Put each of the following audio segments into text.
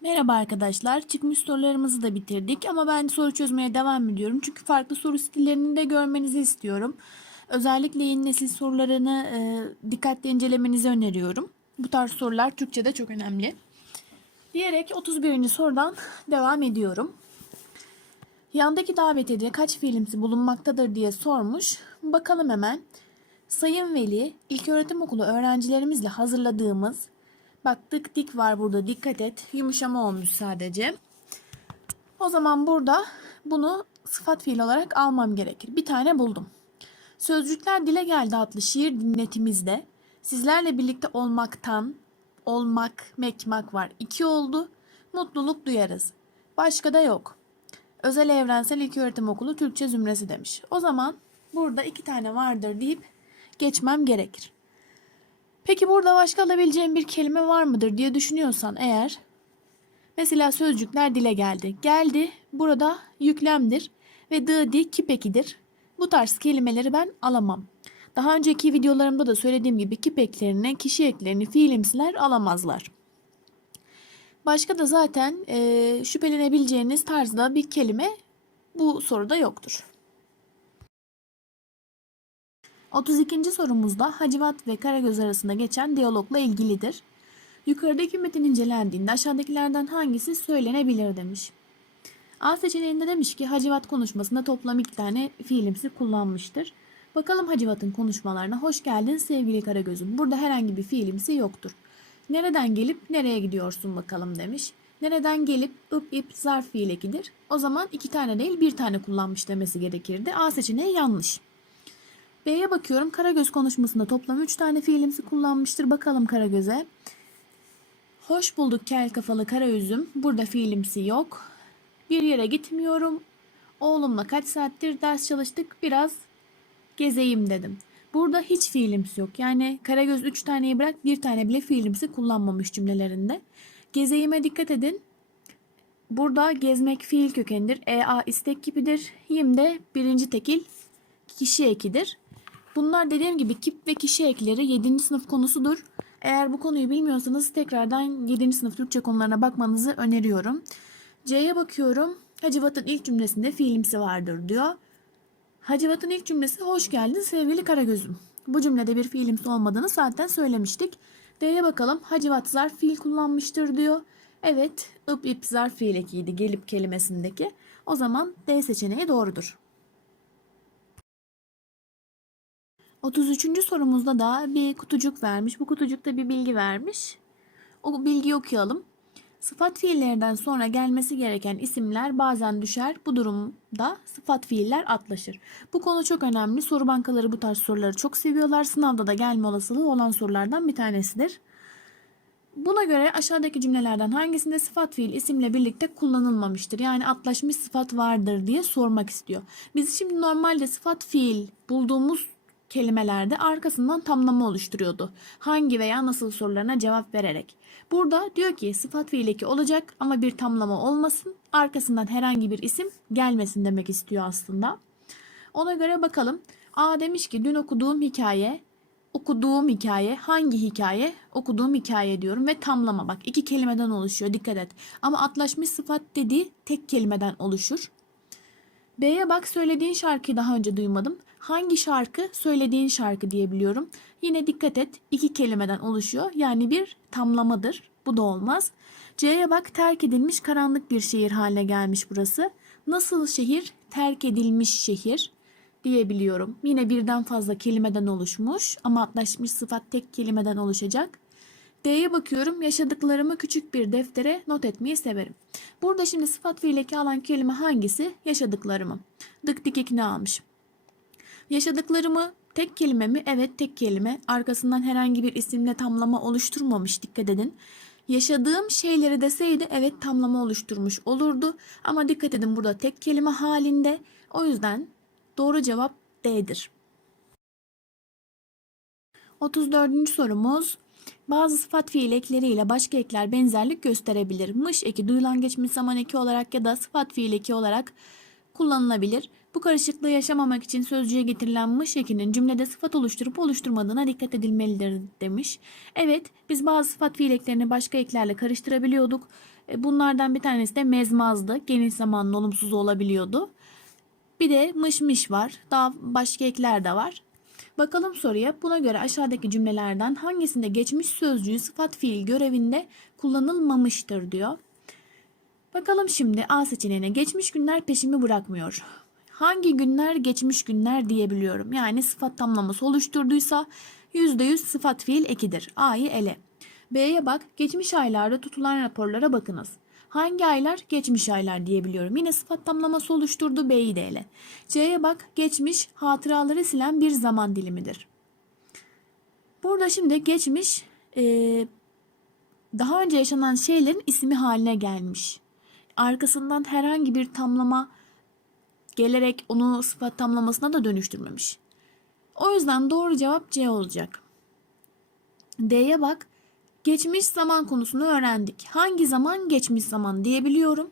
Merhaba arkadaşlar. Çıkmış sorularımızı da bitirdik ama ben soru çözmeye devam ediyorum. Çünkü farklı soru stillerini de görmenizi istiyorum. Özellikle yeni nesil sorularını e, dikkatli incelemenizi öneriyorum. Bu tarz sorular Türkçe'de çok önemli. Diyerek 31. sorudan devam ediyorum. Yandaki davetiyede kaç fiilimsi bulunmaktadır diye sormuş. Bakalım hemen. Sayın Veli, ilköğretim okulu öğrencilerimizle hazırladığımız Bak tık dik var burada dikkat et. Yumuşama olmuş sadece. O zaman burada bunu sıfat fiil olarak almam gerekir. Bir tane buldum. Sözcükler Dile Geldi adlı şiir dinletimizde sizlerle birlikte olmaktan olmak, mekmak var. İki oldu. Mutluluk duyarız. Başka da yok. Özel Evrensel İlköğretim Okulu Türkçe Zümresi demiş. O zaman burada iki tane vardır deyip geçmem gerekir. Peki burada başka alabileceğim bir kelime var mıdır diye düşünüyorsan eğer mesela sözcükler dile geldi. Geldi burada yüklemdir ve dı di kipekidir. Bu tarz kelimeleri ben alamam. Daha önceki videolarımda da söylediğim gibi kip eklerine kişi eklerini fiilimsiler alamazlar. Başka da zaten e, şüphelenebileceğiniz tarzda bir kelime bu soruda yoktur. 32. sorumuzda Hacivat ve Karagöz arasında geçen diyalogla ilgilidir. Yukarıdaki metin incelendiğinde aşağıdakilerden hangisi söylenebilir demiş. A seçeneğinde demiş ki Hacivat konuşmasında toplam iki tane fiilimsi kullanmıştır. Bakalım Hacivat'ın konuşmalarına hoş geldin sevgili Karagöz'üm. Burada herhangi bir fiilimsi yoktur. Nereden gelip nereye gidiyorsun bakalım demiş. Nereden gelip ıp ip zarf fiil ekidir. O zaman iki tane değil bir tane kullanmış demesi gerekirdi. A seçeneği yanlış. B'ye bakıyorum. Karagöz konuşmasında toplam 3 tane fiilimsi kullanmıştır. Bakalım Karagöz'e. Hoş bulduk kel kafalı kara üzüm. Burada fiilimsi yok. Bir yere gitmiyorum. Oğlumla kaç saattir ders çalıştık. Biraz gezeyim dedim. Burada hiç fiilimsi yok. Yani Karagöz 3 taneyi bırak bir tane bile fiilimsi kullanmamış cümlelerinde. Gezeyime dikkat edin. Burada gezmek fiil kökenidir. EA istek kipidir. Yim de birinci tekil kişi ekidir. Bunlar dediğim gibi kip ve kişi ekleri 7. sınıf konusudur. Eğer bu konuyu bilmiyorsanız tekrardan 7. sınıf Türkçe konularına bakmanızı öneriyorum. C'ye bakıyorum. Hacivat'ın ilk cümlesinde fiilimsi vardır diyor. Hacivat'ın ilk cümlesi hoş geldin sevgili Karagöz'üm. Bu cümlede bir fiilimsi olmadığını zaten söylemiştik. D'ye bakalım. Hacivat zarf fiil kullanmıştır diyor. Evet, ıp ip zarf fiil ekiydi gelip kelimesindeki. O zaman D seçeneği doğrudur. 33. sorumuzda da bir kutucuk vermiş. Bu kutucukta bir bilgi vermiş. O bilgiyi okuyalım. Sıfat fiillerden sonra gelmesi gereken isimler bazen düşer. Bu durumda sıfat fiiller atlaşır. Bu konu çok önemli. Soru bankaları bu tarz soruları çok seviyorlar. Sınavda da gelme olasılığı olan sorulardan bir tanesidir. Buna göre aşağıdaki cümlelerden hangisinde sıfat fiil isimle birlikte kullanılmamıştır? Yani atlaşmış sıfat vardır diye sormak istiyor. Biz şimdi normalde sıfat fiil bulduğumuz kelimelerde arkasından tamlama oluşturuyordu. Hangi veya nasıl sorularına cevap vererek. Burada diyor ki sıfat fiil eki olacak ama bir tamlama olmasın. Arkasından herhangi bir isim gelmesin demek istiyor aslında. Ona göre bakalım. A demiş ki dün okuduğum hikaye okuduğum hikaye hangi hikaye? Okuduğum hikaye diyorum ve tamlama bak iki kelimeden oluşuyor dikkat et. Ama atlaşmış sıfat dediği tek kelimeden oluşur. B'ye bak söylediğin şarkıyı daha önce duymadım. Hangi şarkı söylediğin şarkı diyebiliyorum. Yine dikkat et iki kelimeden oluşuyor. Yani bir tamlamadır. Bu da olmaz. C'ye bak terk edilmiş karanlık bir şehir haline gelmiş burası. Nasıl şehir? Terk edilmiş şehir diyebiliyorum. Yine birden fazla kelimeden oluşmuş ama atlaşmış sıfat tek kelimeden oluşacak. D'ye bakıyorum. Yaşadıklarımı küçük bir deftere not etmeyi severim. Burada şimdi sıfat fiileki alan kelime hangisi? Yaşadıklarımı. Dık dik ekini almış. Yaşadıklarımı tek kelime mi? Evet tek kelime. Arkasından herhangi bir isimle tamlama oluşturmamış dikkat edin. Yaşadığım şeyleri deseydi evet tamlama oluşturmuş olurdu. Ama dikkat edin burada tek kelime halinde. O yüzden doğru cevap D'dir. 34. sorumuz bazı sıfat fiil ekleriyle başka ekler benzerlik gösterebilir. Mış eki duyulan geçmiş zaman eki olarak ya da sıfat fiil eki olarak kullanılabilir. Bu karışıklığı yaşamamak için sözcüğe getirilen mış ekinin cümlede sıfat oluşturup oluşturmadığına dikkat edilmelidir demiş. Evet biz bazı sıfat fiil eklerini başka eklerle karıştırabiliyorduk. E, Bunlardan bir tanesi de mezmazdı. Geniş zamanlı olumsuz olabiliyordu. Bir de mış mış var. Daha başka ekler de var. Bakalım soruya. Buna göre aşağıdaki cümlelerden hangisinde geçmiş sözcüğü sıfat fiil görevinde kullanılmamıştır diyor. Bakalım şimdi A seçeneğine geçmiş günler peşimi bırakmıyor. Hangi günler geçmiş günler diyebiliyorum. Yani sıfat tamlaması oluşturduysa %100 sıfat fiil ekidir. A'yı ele. B'ye bak geçmiş aylarda tutulan raporlara bakınız. Hangi aylar? Geçmiş aylar diyebiliyorum. Yine sıfat tamlaması oluşturdu B'yi de ele. C'ye bak geçmiş hatıraları silen bir zaman dilimidir. Burada şimdi geçmiş eee, daha önce yaşanan şeylerin ismi haline gelmiş. Arkasından herhangi bir tamlama gelerek onu sıfat tamlamasına da dönüştürmemiş. O yüzden doğru cevap C olacak. D'ye bak. Geçmiş zaman konusunu öğrendik. Hangi zaman geçmiş zaman diyebiliyorum.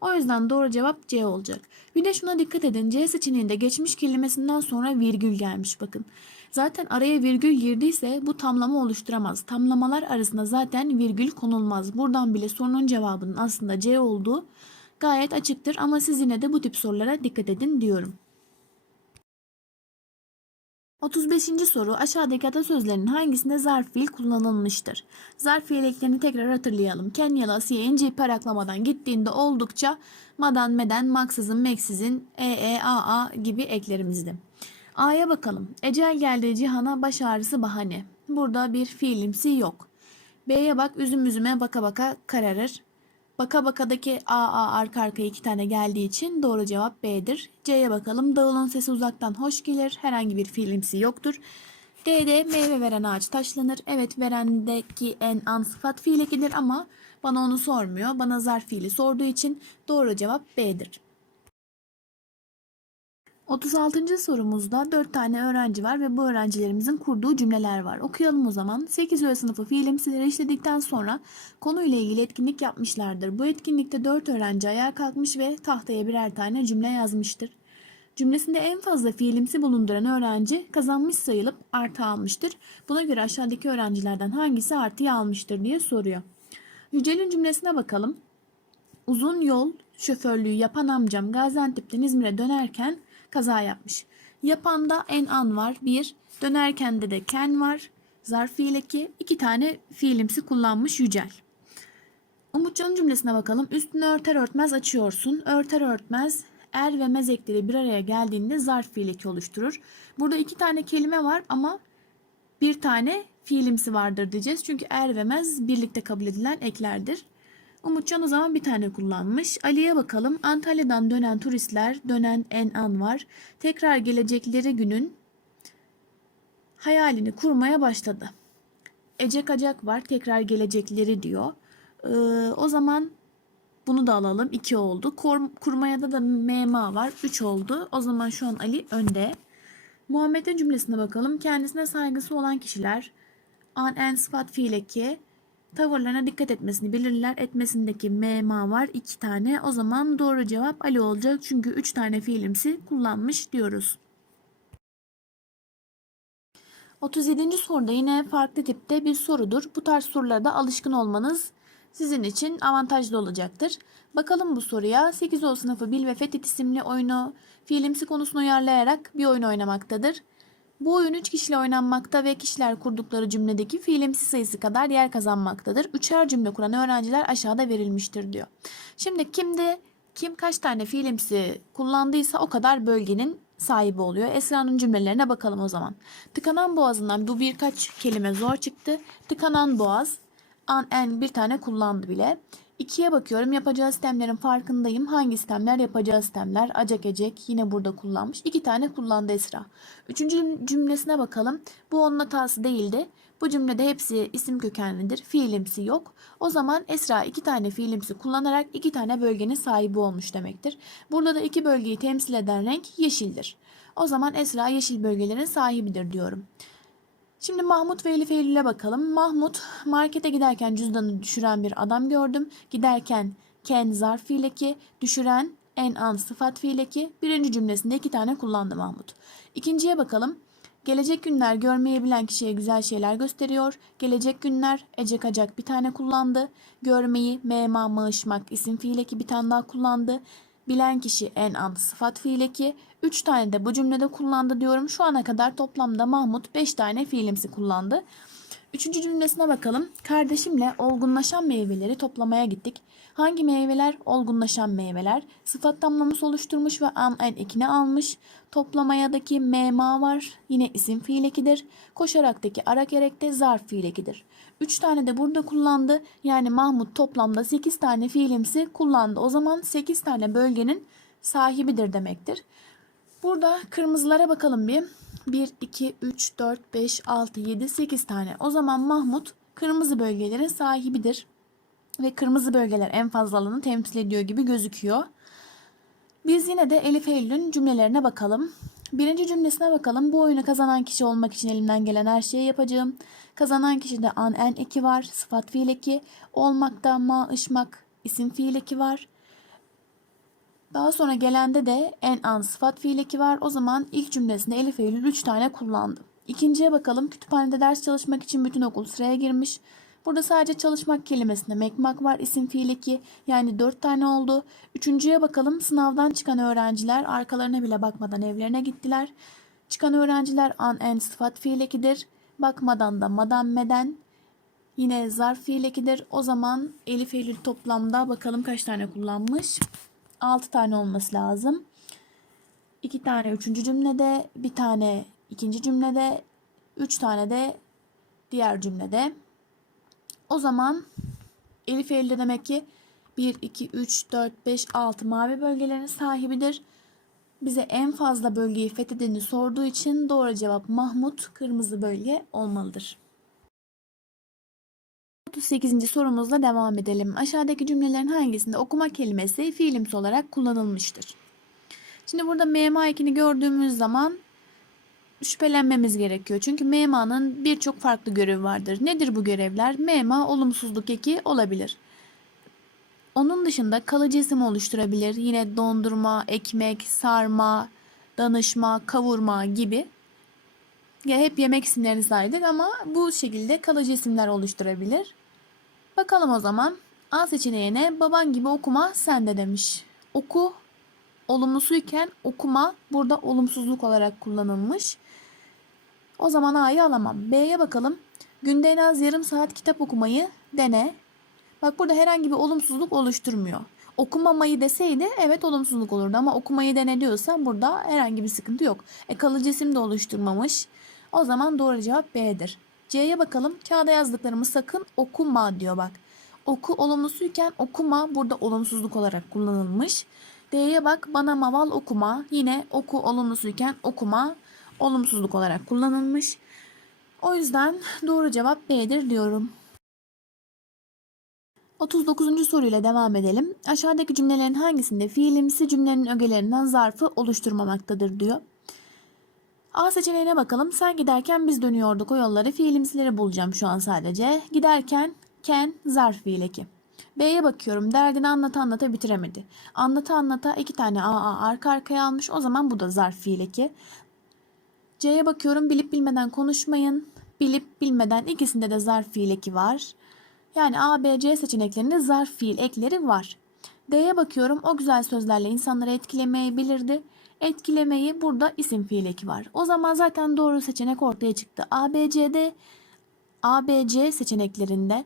O yüzden doğru cevap C olacak. Bir de şuna dikkat edin. C seçeneğinde geçmiş kelimesinden sonra virgül gelmiş bakın. Zaten araya virgül girdiyse bu tamlama oluşturamaz. Tamlamalar arasında zaten virgül konulmaz. Buradan bile sorunun cevabının aslında C olduğu gayet açıktır ama siz yine de bu tip sorulara dikkat edin diyorum. 35. soru aşağıdaki atasözlerinin hangisinde zarf fiil kullanılmıştır? Zarf fiil eklerini tekrar hatırlayalım. Ken yala asiye inci peraklamadan gittiğinde oldukça madan meden maksızın meksizin e e a a gibi eklerimizdi. A'ya bakalım. Ecel geldi cihana baş ağrısı bahane. Burada bir fiilimsi yok. B'ye bak üzüm üzüme baka baka kararır. Baka bakadaki A A arka arkaya iki tane geldiği için doğru cevap B'dir. C'ye bakalım. Dağılın sesi uzaktan hoş gelir. Herhangi bir fiilimsi yoktur. D'de meyve veren ağaç taşlanır. Evet verendeki en an sıfat fiil ekidir ama bana onu sormuyor. Bana zarf fiili sorduğu için doğru cevap B'dir. 36. sorumuzda 4 tane öğrenci var ve bu öğrencilerimizin kurduğu cümleler var. Okuyalım o zaman. 8 öğe sınıfı fiilimsileri işledikten sonra konuyla ilgili etkinlik yapmışlardır. Bu etkinlikte 4 öğrenci ayağa kalkmış ve tahtaya birer tane cümle yazmıştır. Cümlesinde en fazla fiilimsi bulunduran öğrenci kazanmış sayılıp artı almıştır. Buna göre aşağıdaki öğrencilerden hangisi artıyı almıştır diye soruyor. Yücel'in cümlesine bakalım. Uzun yol şoförlüğü yapan amcam Gaziantep'ten İzmir'e dönerken kaza yapmış. Yapanda en an var. Bir. Dönerken de de ken var. Zarf fiil eki. iki tane fiilimsi kullanmış Yücel. Umutcan'ın cümlesine bakalım. Üstünü örter örtmez açıyorsun. Örter örtmez er ve mez ekleri bir araya geldiğinde zarf fiil eki oluşturur. Burada iki tane kelime var ama bir tane fiilimsi vardır diyeceğiz. Çünkü er ve mez birlikte kabul edilen eklerdir. Umutcan o zaman bir tane kullanmış. Ali'ye bakalım. Antalya'dan dönen turistler, dönen en an var. Tekrar gelecekleri günün hayalini kurmaya başladı. Ece Kacak var. Tekrar gelecekleri diyor. Ee, o zaman bunu da alalım. 2 oldu. Kur, kurmaya da mema var. 3 oldu. O zaman şu an Ali önde. Muhammed'in cümlesine bakalım. Kendisine saygısı olan kişiler an en sıfat fiil eki tavırlarına dikkat etmesini bilirler. Etmesindeki mema var iki tane. O zaman doğru cevap Ali olacak. Çünkü üç tane fiilimsi kullanmış diyoruz. 37. soruda yine farklı tipte bir sorudur. Bu tarz sorularda alışkın olmanız sizin için avantajlı olacaktır. Bakalım bu soruya. 8 o sınıfı Bil ve Fethet isimli oyunu fiilimsi konusunu uyarlayarak bir oyun oynamaktadır. Bu oyun 3 kişiyle oynanmakta ve kişiler kurdukları cümledeki fiilimsi sayısı kadar yer kazanmaktadır. Üçer cümle kuran öğrenciler aşağıda verilmiştir diyor. Şimdi kimde kim kaç tane fiilimsi kullandıysa o kadar bölgenin sahibi oluyor. Esra'nın cümlelerine bakalım o zaman. Tıkanan boğazından bu birkaç kelime zor çıktı. Tıkanan boğaz an en bir tane kullandı bile. İkiye bakıyorum. Yapacağı sistemlerin farkındayım. Hangi sistemler yapacağı sistemler? Acak ecek yine burada kullanmış. İki tane kullandı Esra. Üçüncü cümlesine bakalım. Bu onun hatası değildi. Bu cümlede hepsi isim kökenlidir. Fiilimsi yok. O zaman Esra iki tane fiilimsi kullanarak iki tane bölgenin sahibi olmuş demektir. Burada da iki bölgeyi temsil eden renk yeşildir. O zaman Esra yeşil bölgelerin sahibidir diyorum. Şimdi Mahmut ve Elif Eylül'e bakalım. Mahmut markete giderken cüzdanı düşüren bir adam gördüm. Giderken ken zarf fiileki, düşüren en an sıfat fiileki. Birinci cümlesinde iki tane kullandı Mahmut. İkinciye bakalım. Gelecek günler görmeyi bilen kişiye güzel şeyler gösteriyor. Gelecek günler ecek acak bir tane kullandı. Görmeyi mema mağışmak isim fiil eki bir tane daha kullandı bilen kişi en an sıfat fiileki. 3 tane de bu cümlede kullandı diyorum. Şu ana kadar toplamda Mahmut 5 tane fiilimsi kullandı. Üçüncü cümlesine bakalım. Kardeşimle olgunlaşan meyveleri toplamaya gittik. Hangi meyveler? Olgunlaşan meyveler. Sıfat tamlaması oluşturmuş ve an en ekine almış. Toplamayadaki mema var. Yine isim fiilekidir. Koşaraktaki ara gerekte zarf fiilekidir. 3 tane de burada kullandı. Yani Mahmut toplamda 8 tane fiilimsi kullandı. O zaman 8 tane bölgenin sahibidir demektir. Burada kırmızılara bakalım bir. 1, 2, 3, 4, 5, 6, 7, 8 tane. O zaman Mahmut kırmızı bölgelerin sahibidir. Ve kırmızı bölgeler en fazla alanı temsil ediyor gibi gözüküyor. Biz yine de Elif Eylül'ün cümlelerine bakalım. Birinci cümlesine bakalım. Bu oyunu kazanan kişi olmak için elimden gelen her şeyi yapacağım. Kazanan kişide an en eki var. Sıfat fiil eki. Olmakta ma ışmak isim fiil eki var. Daha sonra gelende de en an sıfat fiil eki var. O zaman ilk cümlesinde Elif Eylül 3 tane kullandı. İkinciye bakalım. Kütüphanede ders çalışmak için bütün okul sıraya girmiş. Burada sadece çalışmak kelimesinde mekmak var isim fiil eki yani 4 tane oldu. Üçüncüye bakalım. Sınavdan çıkan öğrenciler arkalarına bile bakmadan evlerine gittiler. Çıkan öğrenciler an en sıfat fiil ekidir. Bakmadan da madam meden yine zarf fiil ekidir. O zaman Elif Eylül toplamda bakalım kaç tane kullanmış. 6 tane olması lazım. 2 tane üçüncü cümlede, bir tane ikinci cümlede, 3 tane de diğer cümlede. O zaman Elif Eylül demek ki 1, 2, 3, 4, 5, 6 mavi bölgelerin sahibidir. Bize en fazla bölgeyi fethedeni sorduğu için doğru cevap Mahmut kırmızı bölge olmalıdır. 38. sorumuzla devam edelim. Aşağıdaki cümlelerin hangisinde okuma kelimesi fiilimsi olarak kullanılmıştır? Şimdi burada mema ekini gördüğümüz zaman şüphelenmemiz gerekiyor. Çünkü mema'nın birçok farklı görevi vardır. Nedir bu görevler? Mema olumsuzluk eki olabilir. Onun dışında kalıcı isim oluşturabilir. Yine dondurma, ekmek, sarma, danışma, kavurma gibi. Ya hep yemek isimlerini saydık ama bu şekilde kalıcı isimler oluşturabilir. Bakalım o zaman. A seçeneğine baban gibi okuma sende demiş. Oku olumlusuyken okuma burada olumsuzluk olarak kullanılmış. O zaman A'yı alamam. B'ye bakalım. Günde en az yarım saat kitap okumayı dene. Bak burada herhangi bir olumsuzluk oluşturmuyor. Okumamayı deseydi evet olumsuzluk olurdu ama okumayı dene diyorsa burada herhangi bir sıkıntı yok. E kalıcı isim de oluşturmamış. O zaman doğru cevap B'dir. C'ye bakalım. Kağıda yazdıklarımı sakın okuma diyor bak. Oku olumlusuyken okuma burada olumsuzluk olarak kullanılmış. D'ye bak bana maval okuma. Yine oku olumlusuyken okuma olumsuzluk olarak kullanılmış. O yüzden doğru cevap B'dir diyorum. 39. soruyla devam edelim. Aşağıdaki cümlelerin hangisinde fiilimsi cümlenin ögelerinden zarfı oluşturmamaktadır diyor. A seçeneğine bakalım. Sen giderken biz dönüyorduk o yolları. Fiilimsileri bulacağım şu an sadece. Giderken ken zarf fiil eki. B'ye bakıyorum. Derdini anlata anlata bitiremedi. Anlata anlata iki tane AA arka arkaya almış. O zaman bu da zarf fiil eki. C'ye bakıyorum. Bilip bilmeden konuşmayın. Bilip bilmeden ikisinde de zarf fiil eki var. Yani A, B, C seçeneklerinde zarf fiil ekleri var. D'ye bakıyorum. O güzel sözlerle insanları etkilemeyi bilirdi. Etkilemeyi burada isim fiil eki var. O zaman zaten doğru seçenek ortaya çıktı. A, B, C'de A, B, C seçeneklerinde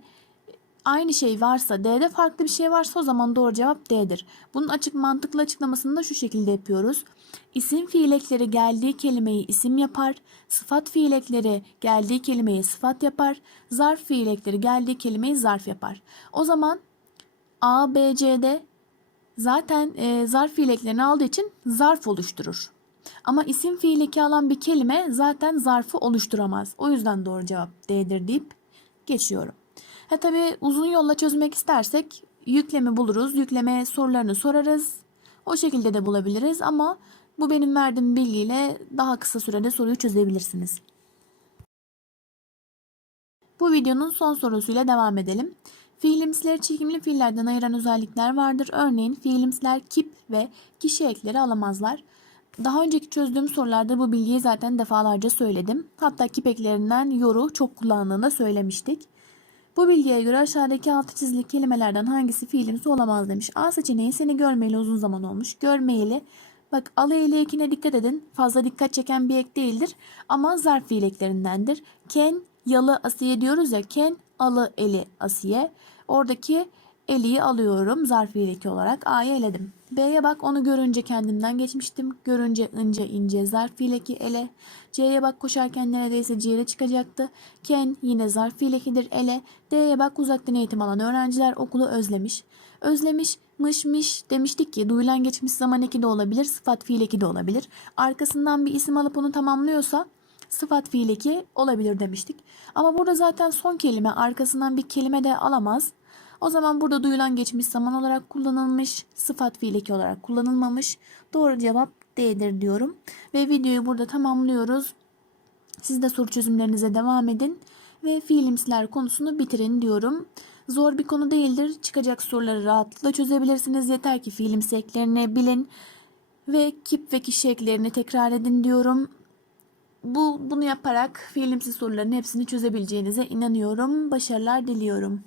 aynı şey varsa D'de farklı bir şey varsa o zaman doğru cevap D'dir. Bunun açık mantıklı açıklamasını da şu şekilde yapıyoruz. İsim fiilekleri geldiği kelimeyi isim yapar. Sıfat fiilekleri geldiği kelimeyi sıfat yapar. Zarf fiilekleri geldiği kelimeyi zarf yapar. O zaman A, B, C'de zaten e, zarf fiileklerini aldığı için zarf oluşturur. Ama isim fiileki alan bir kelime zaten zarfı oluşturamaz. O yüzden doğru cevap D'dir deyip geçiyorum. Ha tabii uzun yolla çözmek istersek yüklemi buluruz. Yükleme sorularını sorarız. O şekilde de bulabiliriz ama bu benim verdiğim bilgiyle daha kısa sürede soruyu çözebilirsiniz. Bu videonun son sorusuyla devam edelim. Fiilimsileri çekimli fiillerden ayıran özellikler vardır. Örneğin fiilimsiler kip ve kişi ekleri alamazlar. Daha önceki çözdüğüm sorularda bu bilgiyi zaten defalarca söyledim. Hatta kipeklerinden yoru çok kullandığında söylemiştik. Bu bilgiye göre aşağıdaki altı çizili kelimelerden hangisi fiilimsi olamaz demiş. A seçeneği seni görmeyeli uzun zaman olmuş. Görmeyeli Bak alı eli ekine dikkat edin. Fazla dikkat çeken bir ek değildir. Ama zarf fiil eklerindendir. Ken, yalı, asiye diyoruz ya. Ken, alı, eli, asiye. Oradaki eliyi alıyorum zarf fiil olarak. A'yı eledim. B'ye bak onu görünce kendimden geçmiştim. Görünce ince ince zarf fiil eki ele. C'ye bak koşarken neredeyse ciğere çıkacaktı. Ken yine zarf fiil ekidir ele. D'ye bak uzaktan eğitim alan öğrenciler okulu özlemiş. Özlemiş, mış miş demiştik ki duyulan geçmiş zaman eki de olabilir, sıfat fiil eki de olabilir. Arkasından bir isim alıp onu tamamlıyorsa sıfat fiil eki olabilir demiştik. Ama burada zaten son kelime arkasından bir kelime de alamaz. O zaman burada duyulan geçmiş zaman olarak kullanılmış, sıfat fiil olarak kullanılmamış. Doğru cevap D'dir diyorum. Ve videoyu burada tamamlıyoruz. Siz de soru çözümlerinize devam edin ve fiilimsiler konusunu bitirin diyorum. Zor bir konu değildir. Çıkacak soruları rahatlıkla çözebilirsiniz. Yeter ki fiilimsi eklerini bilin ve kip ve kişi eklerini tekrar edin diyorum. Bu bunu yaparak fiilimsi soruların hepsini çözebileceğinize inanıyorum. Başarılar diliyorum.